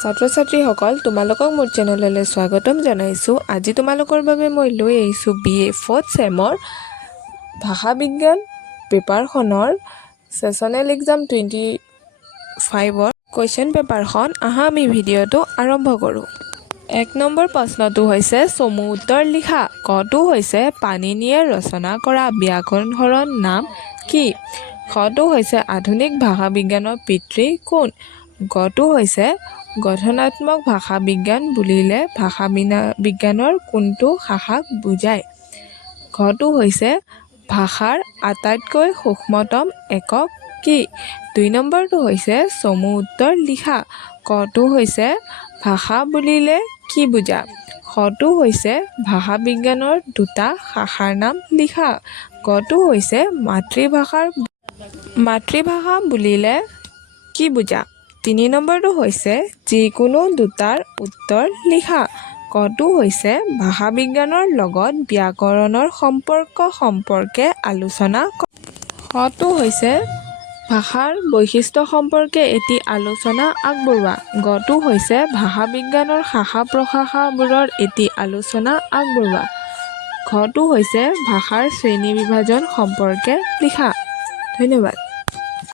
ছাত্ৰ ছাত্ৰীসকল তোমালোকক মোৰ চেনেললৈ স্বাগতম জনাইছোঁ। আজি তোমালোকৰ বাবে মই লৈ আহিছোঁ BA 4th চেমৰ ভাষা বিজ্ঞান পেপাৰখনৰ ছেছনেল এক্সাম 25ৰ কুৱেশ্যন পেপাৰখন। আহা আমি ভিডিঅ'টো আৰম্ভ কৰোঁ। 1 নম্বৰ প্ৰশ্নটো হৈছে চমু উত্তৰ লিখা। কটো হৈছে পাণিনিয়ে ৰচনা কৰা ব্যাকৰণ সৰণ নাম কি? খটো হৈছে আধুনিক ভাষা বিজ্ঞানৰ পিতৃ কোন? গটো হৈছে গঠনাত্মক ভাষা বিজ্ঞান বুলিলে ভাষা বিজ্ঞানৰ কোনটো শাখাক বুজায়? ঘটো হৈছে ভাষাৰ আটাইতকৈ সূক্ষ্মতম একক কি? 2 নম্বৰটো হৈছে চমু উত্তৰ লিখা। কটো হৈছে ভাষা বুলিলে কি বুজা? খটো হৈছে ভাষা বিজ্ঞানৰ দুটা শাখাৰ নাম লিখা। গটো হৈছে মাতৃভাষা বুলিলে কি বুজা? 3 নম্বৰটো হৈছে যিকোনো দুটাৰ উত্তৰ লিখা। কটো হৈছে ভাষা বিজ্ঞানৰ লগত ব্যাকৰণৰ সম্পৰ্ক সম্পৰ্কে আলোচনা কৰা। খটো হৈছে ভাষাৰ বৈশিষ্ট্য সম্পৰ্কে এটি আলোচনা আগবঢ়োৱা। গটো হৈছে ভাষা বিজ্ঞানৰ শাখা প্ৰশাখাবোৰৰ এটি আলোচনা আগবঢ়োৱা। ঘটো হৈছে ভাষাৰ শ্ৰেণীবিভাজন সম্পৰ্কে লিখা। ধন্যবাদ।